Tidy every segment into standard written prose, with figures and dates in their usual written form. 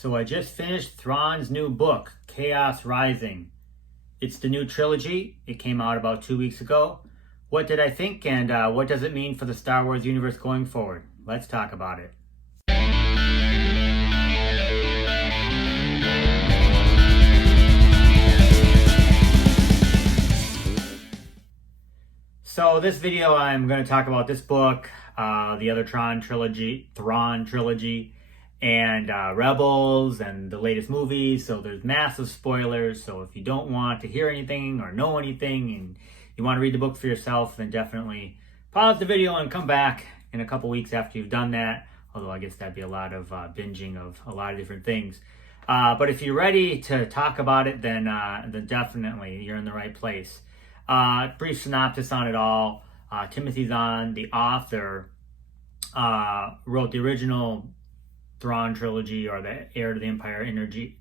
So I just finished Thrawn's new book, Chaos Rising. It's the new trilogy. It came out about 2 weeks ago. What did I think, and what does it mean for the Star Wars universe going forward? Let's talk about it. So this video, I'm going to talk about this book, the other Thrawn trilogy, and Rebels, and the latest movies. So there's massive spoilers. So if you don't want to hear anything or know anything, and you want to read the book for yourself, then definitely pause the video and come back in a couple weeks after you've done that. Although I guess that'd be a lot of binging of a lot of different things. But if you're ready to talk about it, then definitely you're in the right place. Brief synopsis on it all. Timothy Zahn, the author, wrote the original Thrawn trilogy, or the Heir to the Empire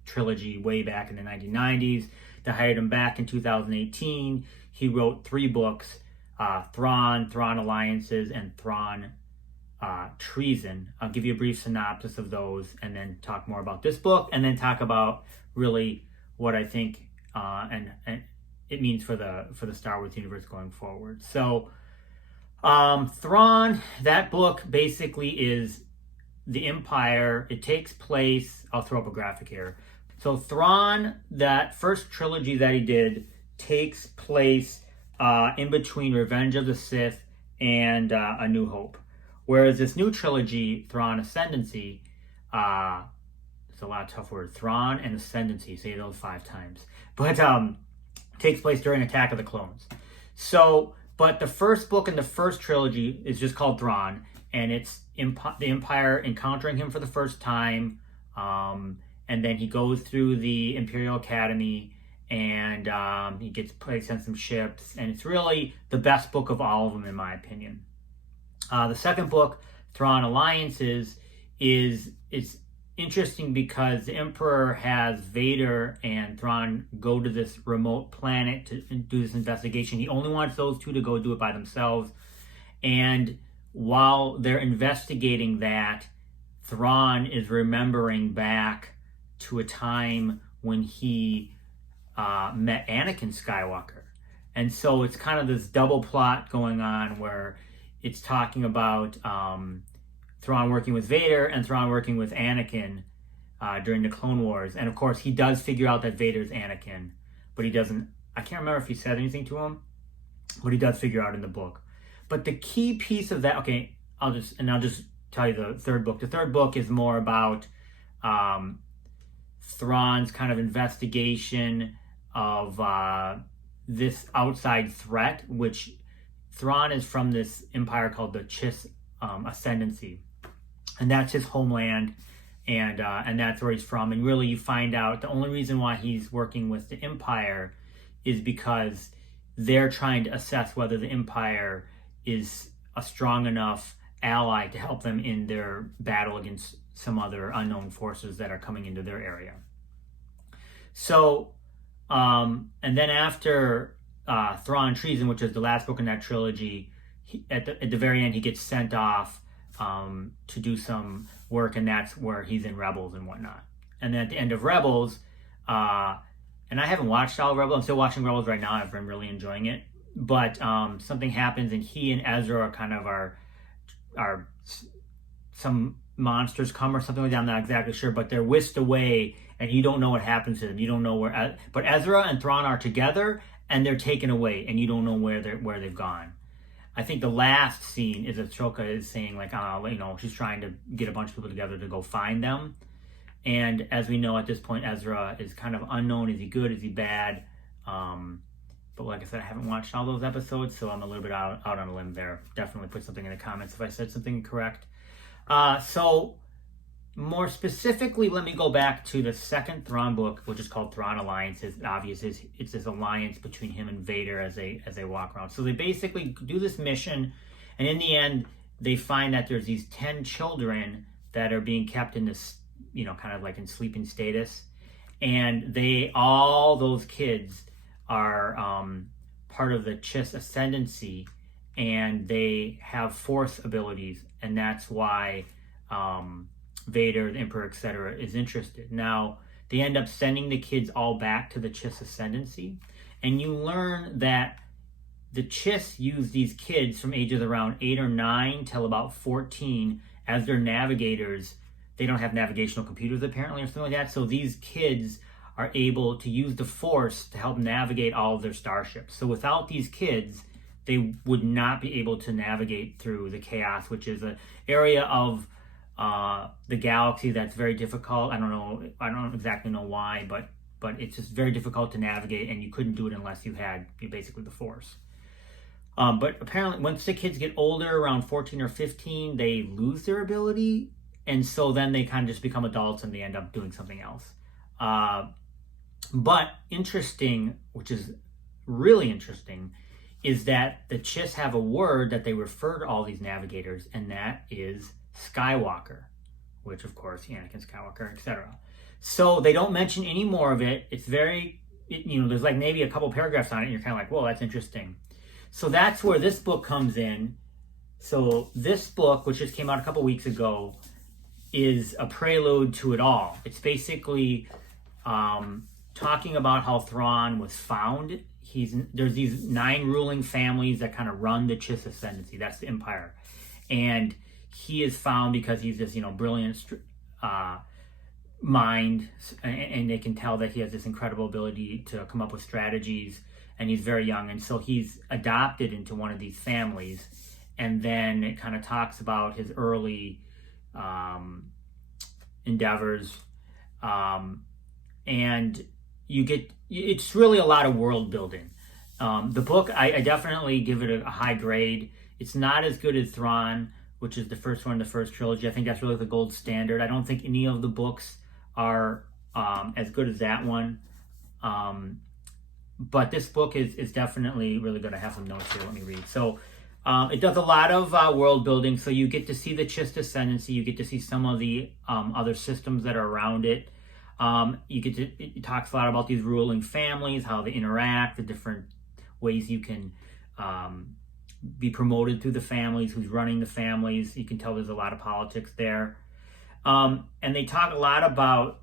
trilogy, way back in the 1990s. They hired him back in 2018. He wrote 3 books, Thrawn Alliances, and Thrawn Treason. I'll give you a brief synopsis of those and then talk more about this book, and then talk about really what I think and it means for the Star Wars universe going forward. So Thrawn, that book basically is the Empire. It takes place, I'll throw up a graphic here. So Thrawn, that first trilogy that he did, takes place in between Revenge of the Sith and A New Hope. Whereas this new trilogy, Thrawn Ascendancy, it's a lot of tough words. Thrawn and Ascendancy, say those 5 times. But takes place during Attack of the Clones. So, but the first book in the first trilogy is just called Thrawn, and it's the Empire encountering him for the first time, and then he goes through the Imperial Academy, and he gets placed on some ships, and it's really the best book of all of them, in my opinion. The second book, Thrawn Alliances, it's interesting because the Emperor has Vader and Thrawn go to this remote planet to do this investigation. He only wants those two to go do it by themselves. And while they're investigating that, Thrawn is remembering back to a time when he met Anakin Skywalker. And so it's kind of this double plot going on where it's talking about Thrawn working with Vader and Thrawn working with Anakin during the Clone Wars. And of course, he does figure out that Vader's Anakin, but he doesn't, I can't remember if he said anything to him, but he does figure out in the book. But the key piece of that, okay, I'll just tell you the third book. The third book is more about Thrawn's kind of investigation of this outside threat, which Thrawn is from this empire called the Chiss Ascendancy. And that's his homeland, and that's where he's from. And really, you find out the only reason why he's working with the Empire is because they're trying to assess whether the Empire is a strong enough ally to help them in their battle against some other unknown forces that are coming into their area. So, and then after Thrawn Treason, which is the last book in that trilogy, at the very end, he gets sent off to do some work, and that's where he's in Rebels and whatnot. And then at the end of Rebels, and I haven't watched all of Rebels. I'm still watching Rebels right now. I've been really enjoying it. But something happens, and he and Ezra are kind of are some monsters come or something like that. I'm not exactly sure, but they're whisked away, and you don't know what happens to them. You don't know where. But Ezra and Thrawn are together, and they're taken away, and you don't know where they've gone. I think the last scene is Ahsoka is saying, like, she's trying to get a bunch of people together to go find them. And as we know at this point, Ezra is kind of unknown. Is he good? Is he bad? But like I said, I haven't watched all those episodes, so I'm a little bit out on a limb there. Definitely put something in the comments if I said something incorrect. So more specifically, let me go back to the second Thrawn book, which is called Thrawn Alliances. Obviously, it's this alliance between him and Vader as they walk around. So they basically do this mission, and in the end, they find that there's these 10 children that are being kept in this, kind of like in sleeping status, and all those kids are part of the Chiss Ascendancy, and they have Force abilities, and that's why Vader, the Emperor, etc., is interested. Now, they end up sending the kids all back to the Chiss Ascendancy, and you learn that the Chiss use these kids from ages around 8 or 9 till about 14 as their navigators. They don't have navigational computers apparently or something like that, so these kids are able to use the Force to help navigate all of their starships. So without these kids, they would not be able to navigate through the chaos, which is an area of the galaxy that's very difficult. I don't exactly know why, but it's just very difficult to navigate, and you couldn't do it unless you had basically the Force. But apparently, once the kids get older, around 14 or 15, they lose their ability, and so then they kind of just become adults and they end up doing something else. But interesting, which is really interesting, is that the Chiss have a word that they refer to all these navigators, and that is Skywalker, which of course, Anakin Skywalker, etc. So they don't mention any more of it. It's very, there's like maybe a couple paragraphs on it, and you're kind of like, whoa, that's interesting. So that's where this book comes in. So this book, which just came out a couple weeks ago, is a prelude to it all. It's basically talking about how Thrawn was found. There's these 9 ruling families that kind of run the Chiss Ascendancy. That's the Empire. And he is found because he's this, brilliant mind, and they can tell that he has this incredible ability to come up with strategies, and he's very young, and so he's adopted into one of these families. And then it kind of talks about his early endeavors, and it's really a lot of world building. The book, I definitely give it a high grade. It's not as good as Thrawn, which is the first one in the first trilogy. I think that's really the gold standard. I don't think any of the books are as good as that one. But this book is definitely really good. I have some notes here. Let me read. So it does a lot of world building. So you get to see the Chiss Ascendancy. You get to see some of the other systems that are around it. It talks a lot about these ruling families, how they interact, the different ways you can be promoted through the families, who's running the families. You can tell there's a lot of politics there. And they talk a lot about,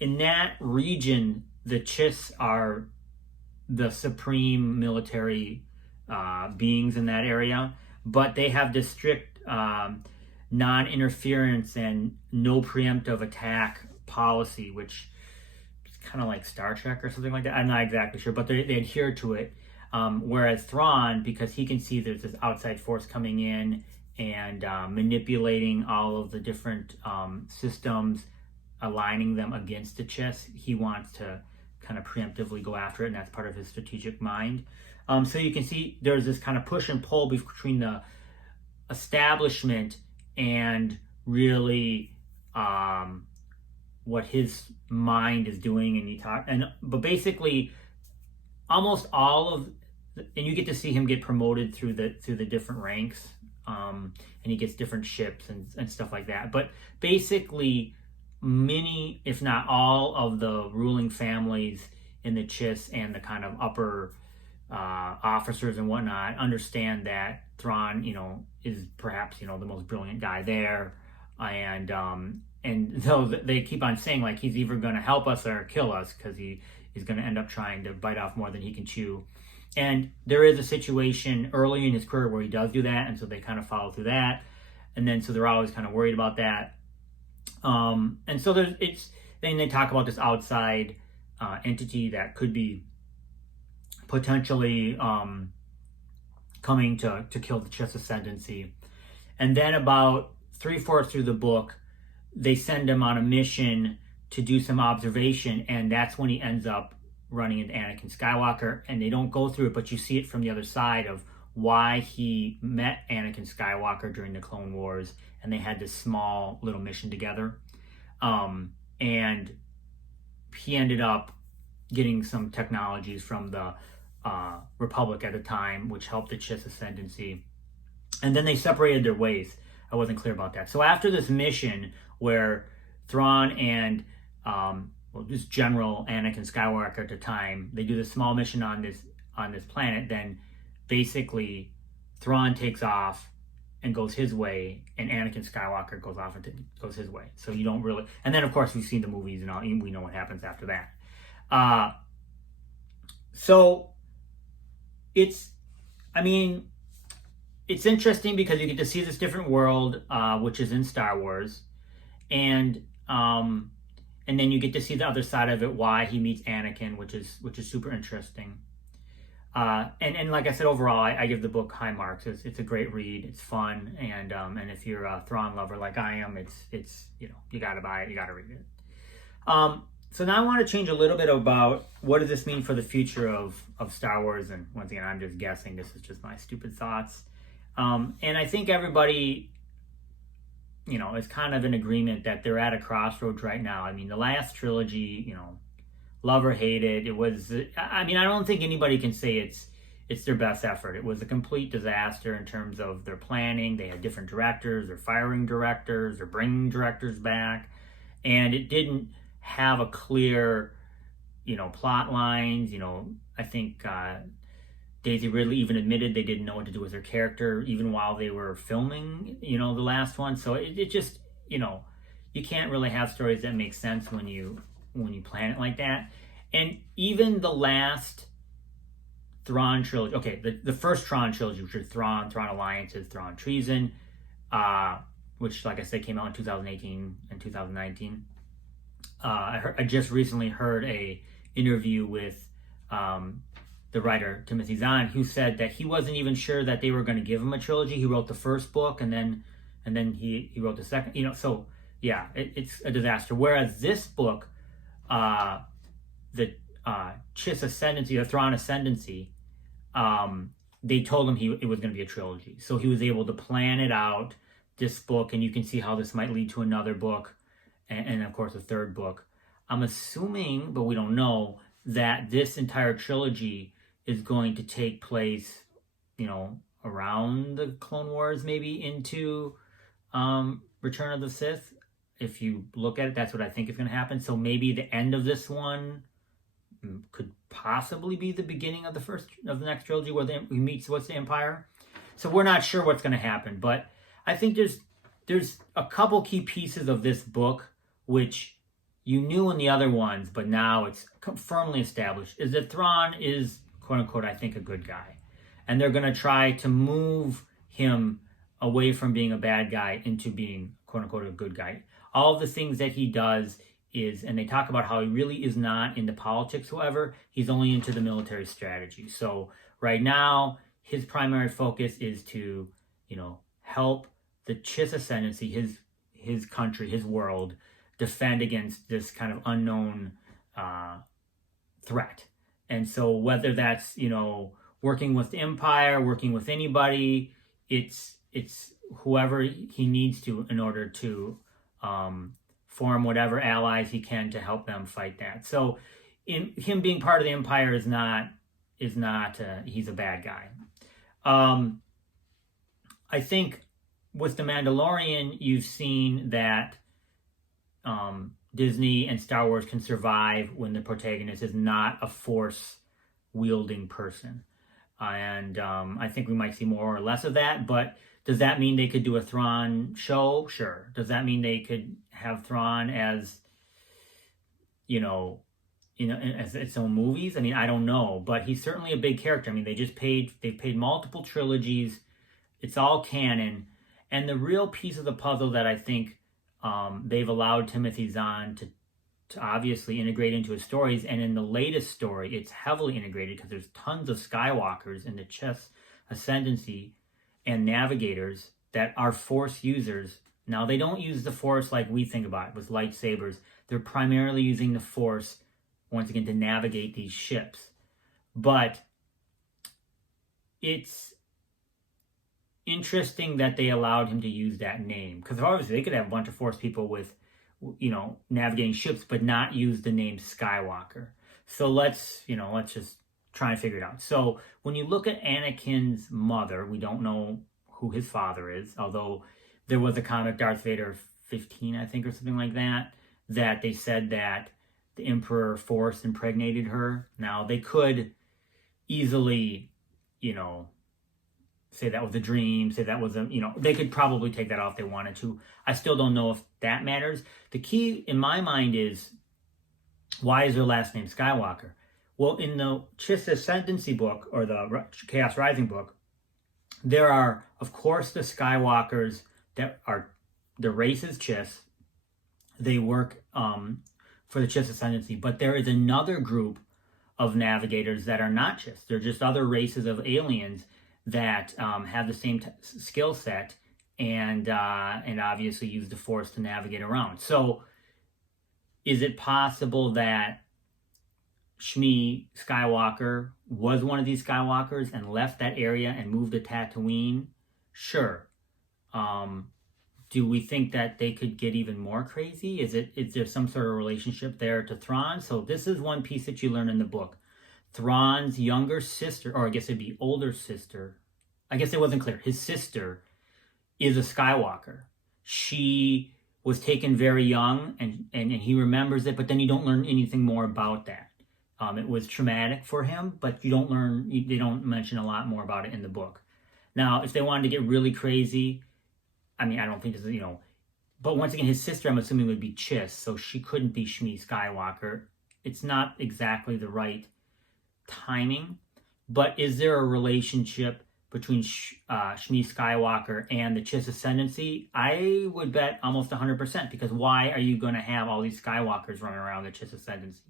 in that region, the Chiss are the supreme military beings in that area, but they have this strict non-interference and no preemptive attack policy, which is kind of like Star Trek or something like that. I'm not exactly sure, but they adhere to it. Whereas Thrawn, because he can see there's this outside force coming in and manipulating all of the different systems, aligning them against the Chiss, he wants to kind of preemptively go after it, and that's part of his strategic mind. So you can see there's this kind of push and pull between the establishment and really what his mind is doing, but basically almost all of, and you get to see him get promoted through the different ranks, and he gets different ships and stuff like that. But basically, many, if not all, of the ruling families in the Chiss and the kind of upper officers and whatnot understand that Thrawn, is perhaps the most brilliant guy there, and though they keep on saying like he's either going to help us or kill us, because he is going to end up trying to bite off more than he can chew. And there is a situation early in his career where he does do that, and so they kind of follow through that, and then so they're always kind of worried about that. And so then they talk about this outside entity that could be potentially coming to kill the Chiss Ascendancy. And then about 3/4 through the book, they send him on a mission to do some observation, and that's when he ends up running into Anakin Skywalker. And they don't go through it, but you see it from the other side of why he met Anakin Skywalker during the Clone Wars, and they had this small little mission together. And he ended up getting some technologies from the Republic at the time, which helped the Chiss Ascendancy. And then they separated their ways. I wasn't clear about that. So after this mission where Thrawn and just General Anakin Skywalker at the time, they do this small mission on this planet, then basically Thrawn takes off and goes his way, and Anakin Skywalker goes his way. So you don't really, and then of course we've seen the movies and all, we know what happens after that. So it's, I mean, it's interesting because you get to see this different world, which is in Star Wars, and then you get to see the other side of it, why he meets Anakin, which is super interesting. And like I said, overall, I give the book high marks. It's a great read. It's fun, and if you're a Thrawn lover like I am, it's you got to buy it. You got to read it. So now I want to change a little bit about what does this mean for the future of Star Wars. And once again, I'm just guessing. This is just my stupid thoughts. And I think everybody, is kind of in agreement that they're at a crossroads right now. I mean, the last trilogy, love or hate it, it was, I don't think anybody can say it's their best effort. It was a complete disaster in terms of their planning. They had different directors, they're firing directors, they're bringing directors back, and it didn't have a clear, plot lines. I think Daisy Ridley even admitted they didn't know what to do with her character, even while they were filming, the last one. So it just, you can't really have stories that make sense when you plan it like that. And even the last Thrawn trilogy, okay, the first Thrawn trilogy, which are Thrawn Alliances, Thrawn Treason, which, like I said, came out in 2018 and 2019. I just recently heard a interview with the writer Timothy Zahn, who said that he wasn't even sure that they were going to give him a trilogy. He wrote the first book, and then he wrote the second. So yeah, it's a disaster. Whereas this book, the Chiss Ascendancy, the Thrawn Ascendancy, they told him it was going to be a trilogy. So he was able to plan it out, this book, and you can see how this might lead to another book, and of course a third book. I'm assuming, but we don't know, that this entire trilogy is going to take place, around the Clone Wars, maybe into Return of the Sith. If you look at it, that's what I think is going to happen. So maybe the end of this one could possibly be the beginning of the next trilogy, where he meets what's the Empire. So we're not sure what's going to happen, but I think there's a couple key pieces of this book which you knew in the other ones, but now it's firmly established, is that Thrawn is, quote unquote, I think, a good guy, and they're going to try to move him away from being a bad guy into being, quote unquote, a good guy. All of the things that he does is, and they talk about how he really is not into politics, however, he's only into the military strategy. So right now, his primary focus is to, help the Chiss Ascendancy, his country, his world, defend against this kind of unknown threat. And so whether that's, working with the Empire, working with anybody, it's whoever he needs to in order to form whatever allies he can to help them fight that. So in him being part of the Empire is not he's a bad guy. I think with The Mandalorian, you've seen that Disney and Star Wars can survive when the protagonist is not a force-wielding person. And I think we might see more or less of that, but does that mean they could do a Thrawn show? Sure. Does that mean they could have Thrawn as, as its own movies? I don't know, but he's certainly a big character. They paid multiple trilogies. It's all canon. And the real piece of the puzzle that I think they've allowed Timothy Zahn to obviously integrate into his stories, and in the latest story, it's heavily integrated because there's tons of Skywalkers in the Chiss Ascendancy and navigators that are Force users. Now, they don't use the Force like we think about it with lightsabers. They're primarily using the Force, once again, to navigate these ships. But it's interesting that they allowed him to use that name, because obviously they could have a bunch of Force people with, navigating ships, but not use the name Skywalker. So let's just try and figure it out. So when you look at Anakin's mother, we don't know who his father is, although there was a comic, Darth Vader 15, I think, or something like that they said that the Emperor Force impregnated her. Now, they could easily, say that was a dream, say that was a, they could probably take that off if they wanted to. I still don't know if that matters. The key in my mind is, why is her last name Skywalker? Well, in the Chiss Ascendancy book, or the Chaos Rising book, there are, of course, the Skywalkers that are, the race is Chiss. They work for the Chiss Ascendancy, but there is another group of navigators that are not Chiss. They're just other races of aliens that have the same skill set and obviously use the Force to navigate around. So, is it possible that Shmi Skywalker was one of these Skywalkers and left that area and moved to Tatooine? Sure. Do we think that they could get even more crazy? Is there some sort of relationship there to Thrawn? So this is one piece that you learn in the book. Thrawn's younger sister, or I guess it'd be older sister. I guess it wasn't clear. His sister is a Skywalker. She was taken very young, and he remembers it, but then you don't learn anything more about that. It was traumatic for him, but they don't mention a lot more about it in the book. Now, if they wanted to get really crazy, I mean, I don't think this is, but once again, his sister, I'm assuming, would be Chiss, so she couldn't be Shmi Skywalker. It's not exactly the right timing, but is there a relationship between Shmi Skywalker and the Chiss Ascendancy? I would bet almost 100%, because why are you going to have all these Skywalkers running around the Chiss Ascendancy?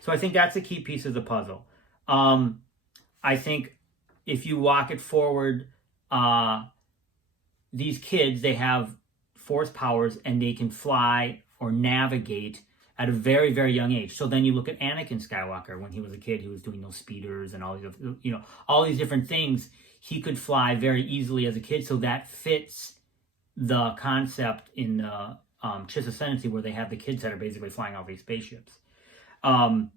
So I think that's a key piece of the puzzle. I think if you walk it forward, these kids, they have Force powers and they can fly or navigate at a very, very young age. So then you look at Anakin Skywalker. When he was a kid, he was doing those speeders and all these, all these different things. He could fly very easily as a kid. So that fits the concept in the Chiss Ascendancy, where they have the kids that are basically flying all these spaceships. And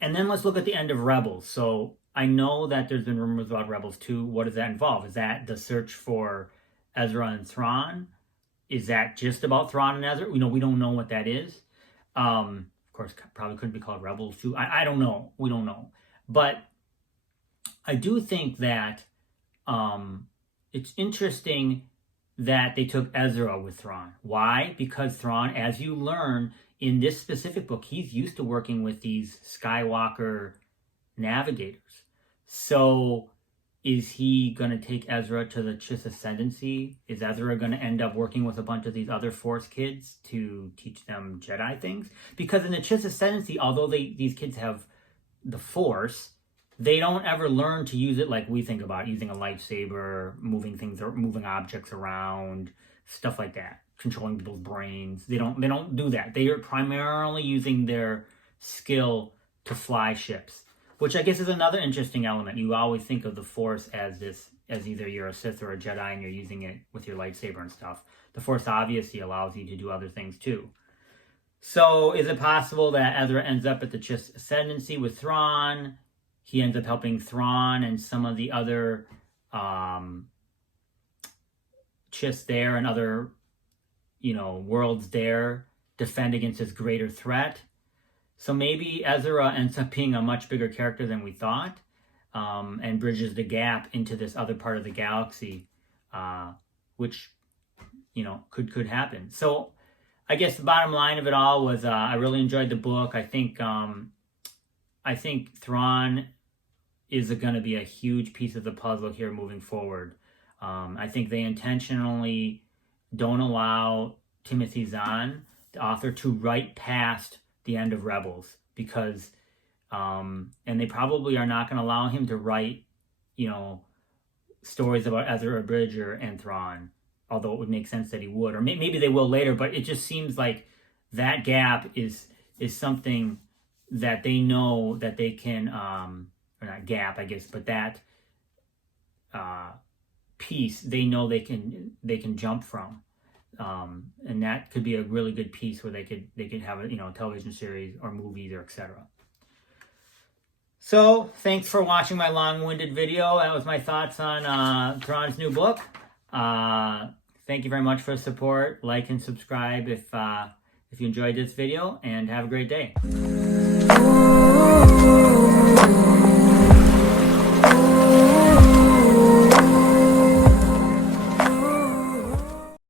then let's look at the end of Rebels. So I know that there's been rumors about Rebels 2. What does that involve? Is that the search for Ezra and Thrawn? Is that just about Thrawn and Ezra? We don't know what that is. Of course, probably couldn't be called Rebels 2. I don't know. We don't know. But I do think that it's interesting that they took Ezra with Thrawn. Why? Because Thrawn, as you learn in this specific book, he's used to working with these Skywalker navigators. So is he going to take Ezra to the Chiss Ascendancy? Is Ezra going to end up working with a bunch of these other Force kids to teach them Jedi things? Because in the Chiss Ascendancy, although these kids have the Force, they don't ever learn to use it like we think about using a lightsaber, moving things or moving objects around, stuff like that, controlling people's brains. They don't do that. They are primarily using their skill to fly ships, which I guess is another interesting element. You always think of the Force as either you're a Sith or a Jedi and you're using it with your lightsaber and stuff. The Force obviously allows you to do other things too. So is it possible that Ezra ends up at the Chiss Ascendancy with Thrawn? He ends up helping Thrawn and some of the other Chiss there and other, worlds there defend against this greater threat. So maybe Ezra ends up being a much bigger character than we thought, and bridges the gap into this other part of the galaxy, which, could happen. So I guess the bottom line of it all was I really enjoyed the book. I think Thrawn is going to be a huge piece of the puzzle here moving forward. I think they intentionally don't allow Timothy Zahn, the author, to write past the end of Rebels, because and they probably are not going to allow him to write stories about Ezra Bridger and Thrawn, although it would make sense that he would, or maybe they will later. But it just seems like that gap is something that they know that they can or not gap, I guess, but that piece they know they can jump from. And that could be a really good piece where they could have a television series or movies or etc. So thanks for watching my long-winded video. That was my thoughts on Thrawn's new book. Thank you very much for the support. Like and subscribe if you enjoyed this video, and have a great day.